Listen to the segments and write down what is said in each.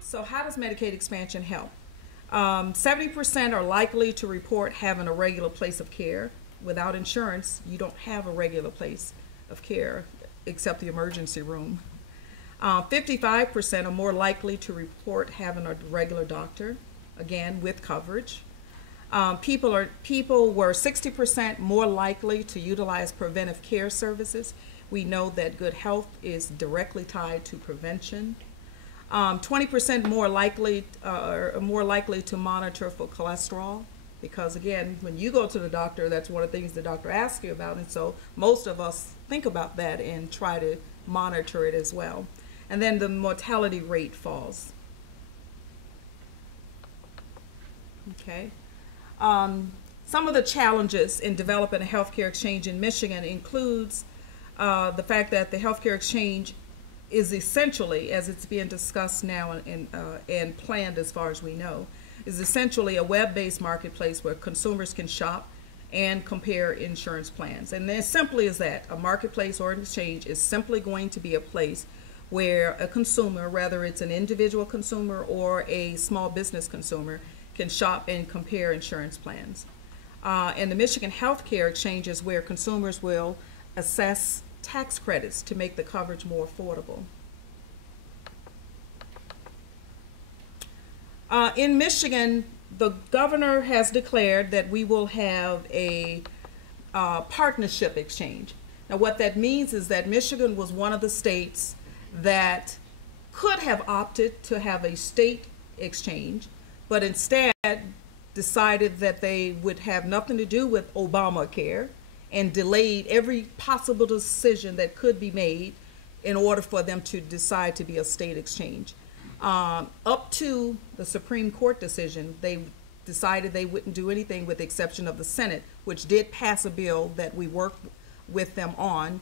So how does Medicaid expansion help? 70% are likely to report having a regular place of care. Without insurance, you don't have a regular place of care except the emergency room. 55% are more likely to report having a regular doctor, again with coverage. People were 60% more likely to utilize preventive care services. We know that good health is directly tied to prevention. 20% more likely to monitor for cholesterol, because again, when you go to the doctor, that's one of the things the doctor asks you about, and so most of us think about that and try to monitor it as well. And then the mortality rate falls. Okay. Some of the challenges in developing a healthcare exchange in Michigan includes the fact that the healthcare exchange is essentially, as it's being discussed now and planned as far as we know, is essentially a web-based marketplace where consumers can shop and compare insurance plans. And as simply as that, a marketplace or an exchange is simply going to be a place where a consumer, whether it's an individual consumer or a small business consumer, can shop and compare insurance plans. And the Michigan Healthcare Exchange is where consumers will assess tax credits to make the coverage more affordable. In Michigan, the governor has declared that we will have a partnership exchange. Now what that means is that Michigan was one of the states that could have opted to have a state exchange, but instead decided that they would have nothing to do with Obamacare and delayed every possible decision that could be made in order for them to decide to be a state exchange. Up to the Supreme Court decision, they decided they wouldn't do anything with the exception of the Senate, which did pass a bill that we worked with them on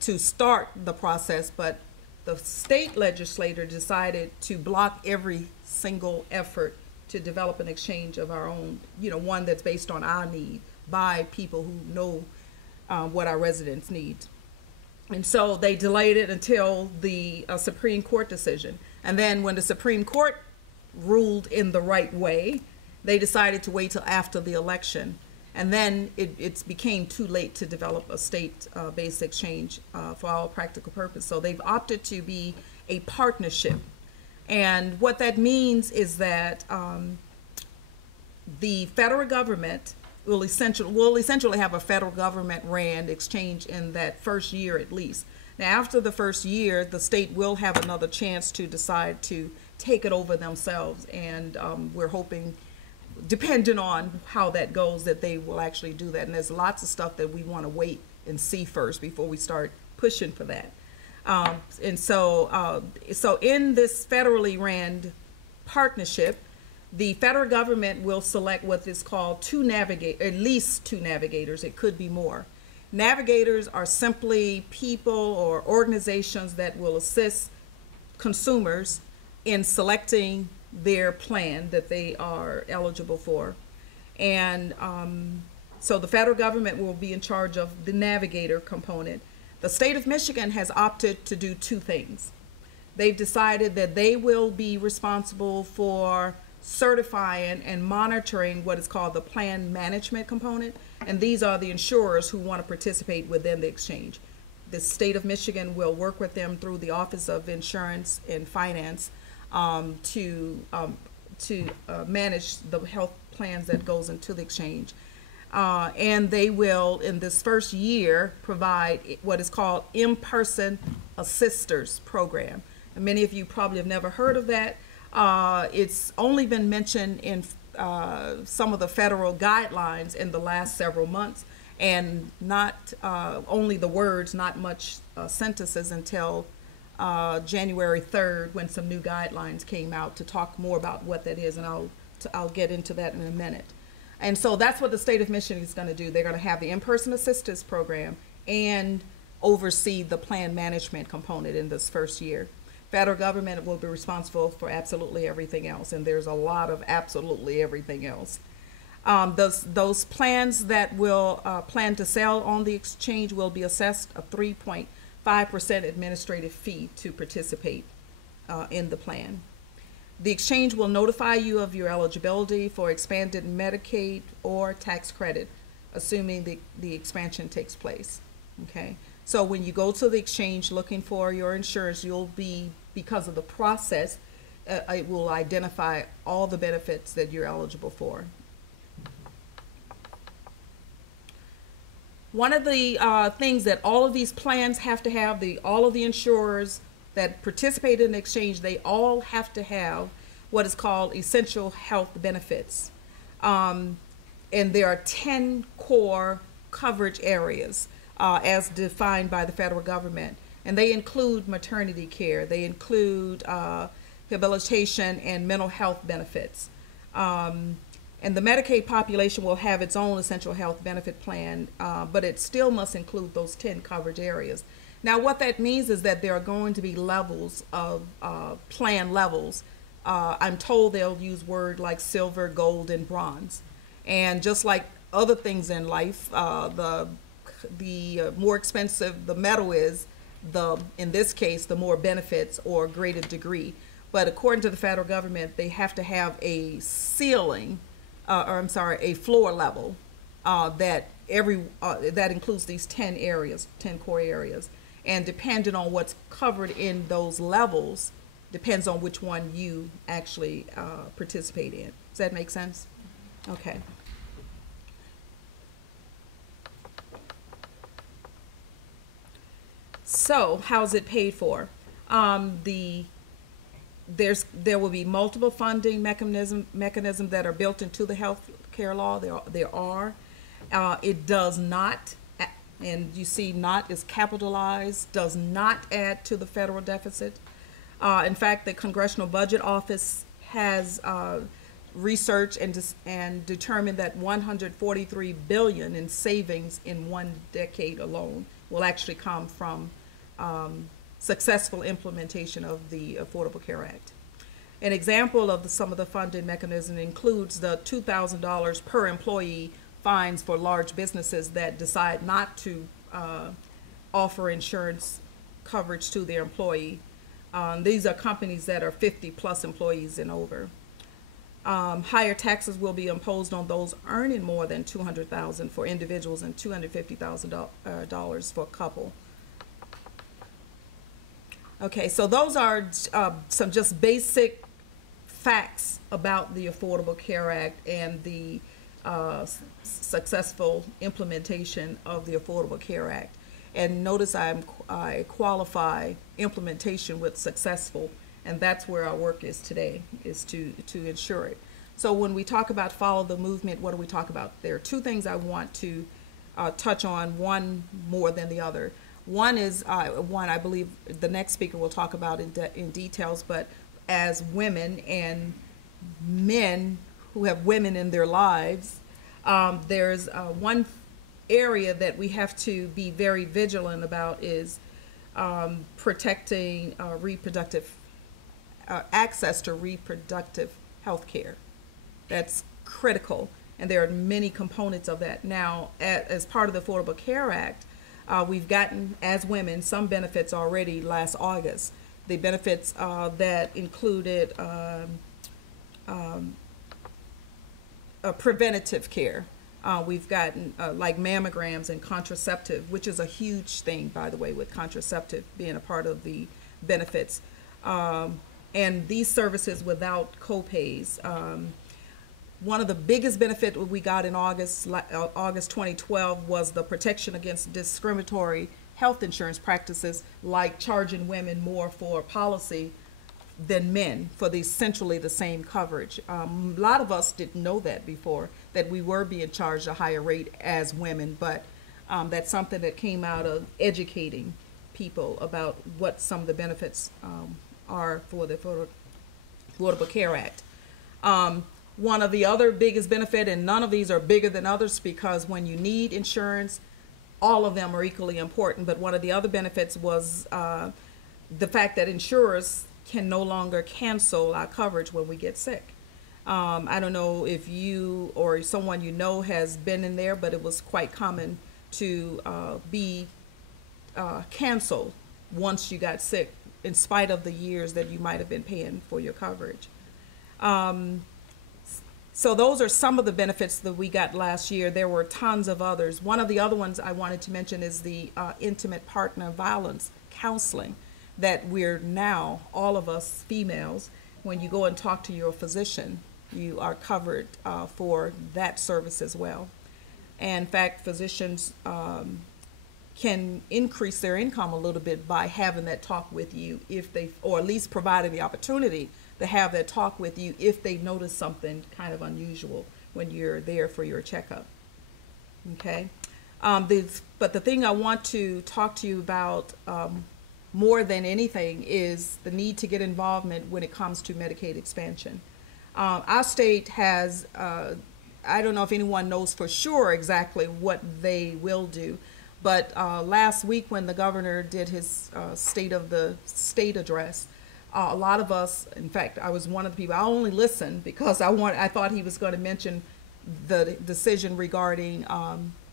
to start the process, but the state legislature decided to block every single effort to develop an exchange of our own, one that's based on our need by people who know what our residents need. And so they delayed it until the Supreme Court decision. And then when the Supreme Court ruled in the right way, they decided to wait till after the election. And then it became too late to develop a state-based exchange for all practical purpose. So they've opted to be a partnership. And what that means is that the federal government will essentially have a federal government ran exchange in that first year at least. Now after the first year, the state will have another chance to decide to take it over themselves, and we're hoping, depending on how that goes, that they will actually do that. And there's lots of stuff that we want to wait and see first before we start pushing for that. So in this federally ran partnership, the federal government will select what is called at least two navigators. It could be more. Navigators are simply people or organizations that will assist consumers in selecting their plan that they are eligible for. And so the federal government will be in charge of the navigator component. The state of Michigan has opted to do two things. They've decided that they will be responsible for certifying and monitoring what is called the plan management component, and these are the insurers who want to participate within the exchange. The state of Michigan will work with them through the Office of Insurance and Finance to manage the health plans that goes into the exchange. And they will, in this first year, provide what is called in-person assisters program. And many of you probably have never heard of that. It's only been mentioned in some of the federal guidelines in the last several months, and not only the words, not much sentences until January 3rd, when some new guidelines came out to talk more about what that is, and I'll get into that in a minute. And so that's what the state of Michigan is going to do. They're going to have the in-person assistance program and oversee the plan management component in this first year. Federal government will be responsible for absolutely everything else, and there's a lot of absolutely everything else. Those plans that will plan to sell on the exchange will be assessed a 3.5% administrative fee to participate in the plan. The exchange will notify you of your eligibility for expanded Medicaid or tax credit, assuming the expansion takes place. Okay, so when you go to the exchange looking for your insurance, you'll be, because of the process, it will identify all the benefits that you're eligible for. One of the things that all of these plans have to have, all of the insurers that participate in the exchange, they all have to have what is called essential health benefits. And there are 10 core coverage areas as defined by the federal government. And they include maternity care, they include rehabilitation and mental health benefits. And the Medicaid population will have its own essential health benefit plan, but it still must include those 10 coverage areas. Now, what that means is that there are going to be levels of plan levels. I'm told they'll use words like silver, gold, and bronze. And just like other things in life, the more expensive the metal is, in this case, the more benefits or greater degree. But according to the federal government, they have to have a ceiling, a floor level that includes these 10 areas, 10 core areas. And depending on what's covered in those levels, depends on which one you actually participate in. Does that make sense? Okay. So, how's it paid for? There will be multiple funding mechanisms that are built into the health care law. There are. It does not, and you see not is capitalized, does not add to the federal deficit. In fact, the Congressional Budget Office has researched and determined that $143 billion in savings in one decade alone will actually come from successful implementation of the Affordable Care Act. An example of some of the funding mechanism includes the $2,000 per employee fines for large businesses that decide not to offer insurance coverage to their employee. These are companies that are 50 plus employees and over. Higher taxes will be imposed on those earning more than $200,000 for individuals and $250,000 for a couple. Okay, so those are some just basic facts about the Affordable Care Act and the successful implementation of the Affordable Care Act. And notice I qualify implementation with successful, and that's where our work is today, is to ensure it. So when we talk about follow the movement, what do we talk about? There are two things I want to touch on, one more than the other. One is, one I believe the next speaker will talk about in details, but as women and men who have women in their lives, there's one area that we have to be very vigilant about is protecting reproductive access to reproductive health care. That's critical, and there are many components of that. Now, as part of the Affordable Care Act, we've gotten, as women, some benefits already last August. The benefits that included preventative care. We've gotten like mammograms and contraceptive, which is a huge thing, by the way, with contraceptive being a part of the benefits. And these services without co-pays. One of the biggest benefits we got in August 2012 was the protection against discriminatory health insurance practices, like charging women more for policy than men for essentially the same coverage. A lot of us didn't know that before, that we were being charged a higher rate as women, but that's something that came out of educating people about what some of the benefits are for the Affordable Care Act. One of the other biggest benefit, and none of these are bigger than others because when you need insurance, all of them are equally important, but one of the other benefits was the fact that insurers can no longer cancel our coverage when we get sick. I don't know if you or someone you know has been in there, but it was quite common to be canceled once you got sick, in spite of the years that you might have been paying for your coverage. So those are some of the benefits that we got last year. There were tons of others. One of the other ones I wanted to mention is the intimate partner violence counseling that we're now, all of us females, when you go and talk to your physician, you are covered for that service as well. And in fact, physicians can increase their income a little bit by having that talk with you, if they, or at least providing the opportunity to have that talk with you if they notice something kind of unusual when you're there for your checkup. Okay, but the thing I want to talk to you about more than anything is the need to get involvement when it comes to Medicaid expansion. Our state has, I don't know if anyone knows for sure exactly what they will do, but last week when the governor did his State of the State address, a lot of us, in fact, I was one of the people, I only listened because I thought he was going to mention the decision regarding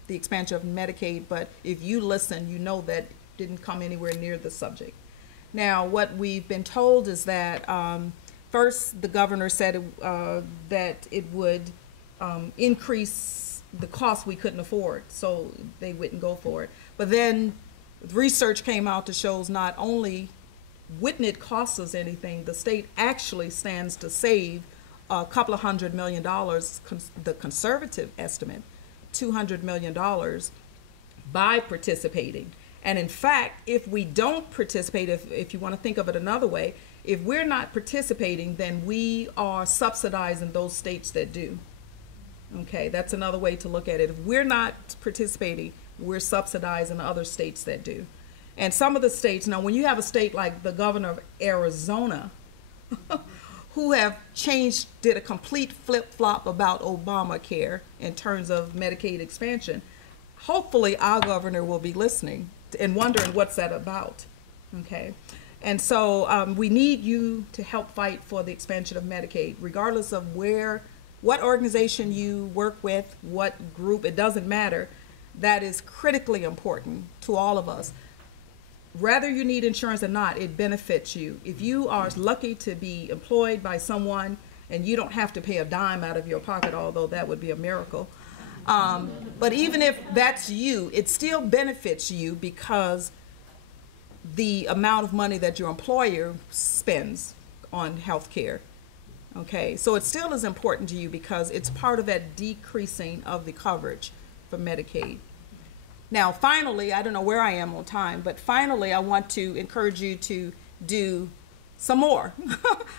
the expansion of Medicaid, but if you listen, you know that didn't come anywhere near the subject. Now, what we've been told is that first, the governor said that it would increase the cost we couldn't afford, so they wouldn't go for it. But then research came out to show not only wouldn't it cost us anything, the state actually stands to save a couple of $100 million, the conservative estimate, $200 million by participating. And in fact, if we don't participate, if you want to think of it another way, if we're not participating, then we are subsidizing those states that do. Okay, that's another way to look at it. If we're not participating, we're subsidizing other states that do. And some of the states, now when you have a state like the governor of Arizona, who have did a complete flip-flop about Obamacare in terms of Medicaid expansion, hopefully our governor will be listening and wondering what's that about, okay? And so we need you to help fight for the expansion of Medicaid, regardless of what organization you work with, what group, it doesn't matter. That is critically important to all of us. Whether you need insurance or not, it benefits you. If you are lucky to be employed by someone and you don't have to pay a dime out of your pocket, although that would be a miracle. But even if that's you, it still benefits you because the amount of money that your employer spends on health care. Okay, so it still is important to you because it's part of that decreasing of the coverage for Medicaid. Now, finally, I don't know where I am on time, but finally, I want to encourage you to do some more.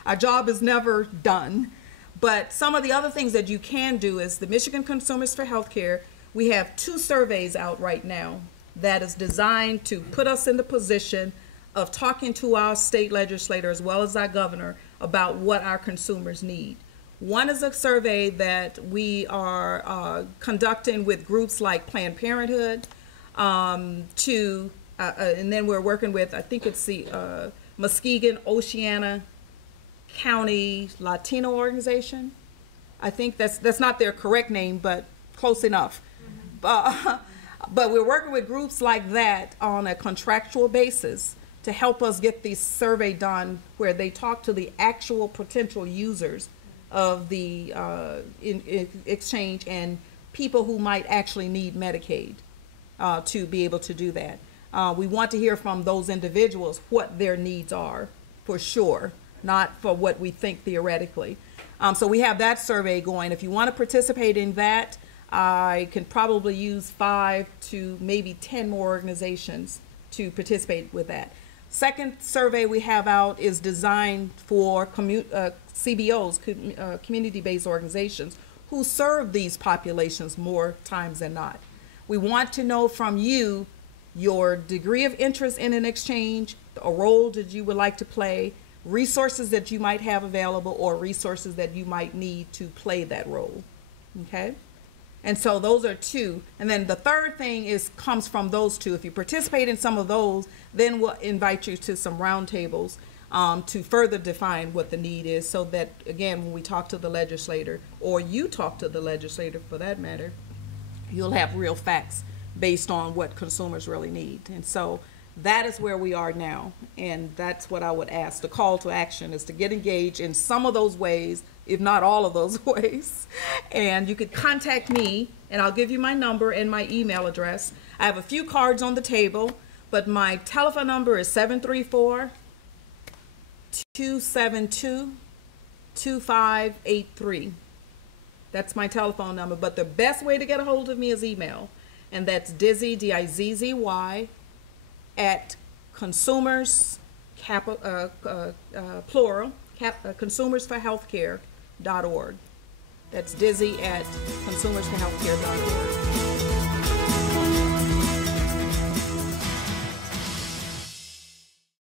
Our job is never done, but some of the other things that you can do is the Michigan Consumers for Healthcare. We have 2 surveys out right now that is designed to put us in the position of talking to our state legislator as well as our governor about what our consumers need. One is a survey that we are conducting with groups like Planned Parenthood, and then we're working with, I think it's the Muskegon, Oceana County Latino organization. I think that's not their correct name, but close enough. But we're working with groups like that on a contractual basis to help us get the survey done where they talk to the actual potential users of the exchange and people who might actually need Medicaid to be able to do that. We want to hear from those individuals what their needs are for sure, not for what we think theoretically. So we have that survey going. If you want to participate in that, I can probably use 5 to maybe 10 more organizations to participate with that. Second survey we have out is designed for CBOs, community-based organizations, who serve these populations more times than not. We want to know from you your degree of interest in an exchange, a role that you would like to play, resources that you might have available, or resources that you might need to play that role, okay? And so those are 2. And then the third thing comes from those 2. If you participate in some of those, then we'll invite you to some roundtables to further define what the need is so that, again, when we talk to the legislator, or you talk to the legislator for that matter, you'll have real facts based on what consumers really need. And so That is where we are now, and that's what I would ask. The call to action is to get engaged in some of those ways, if not all of those ways. And you could contact me, and I'll give you my number and my email address. I have a few cards on the table, but my telephone number is 734-272-2583. That's my telephone number, but the best way to get a hold of me is email, and that's Dizzy, D-I-Z-Z-Y, at consumers, consumersforhealthcare.org. That's Dizzy at consumersforhealthcare.org.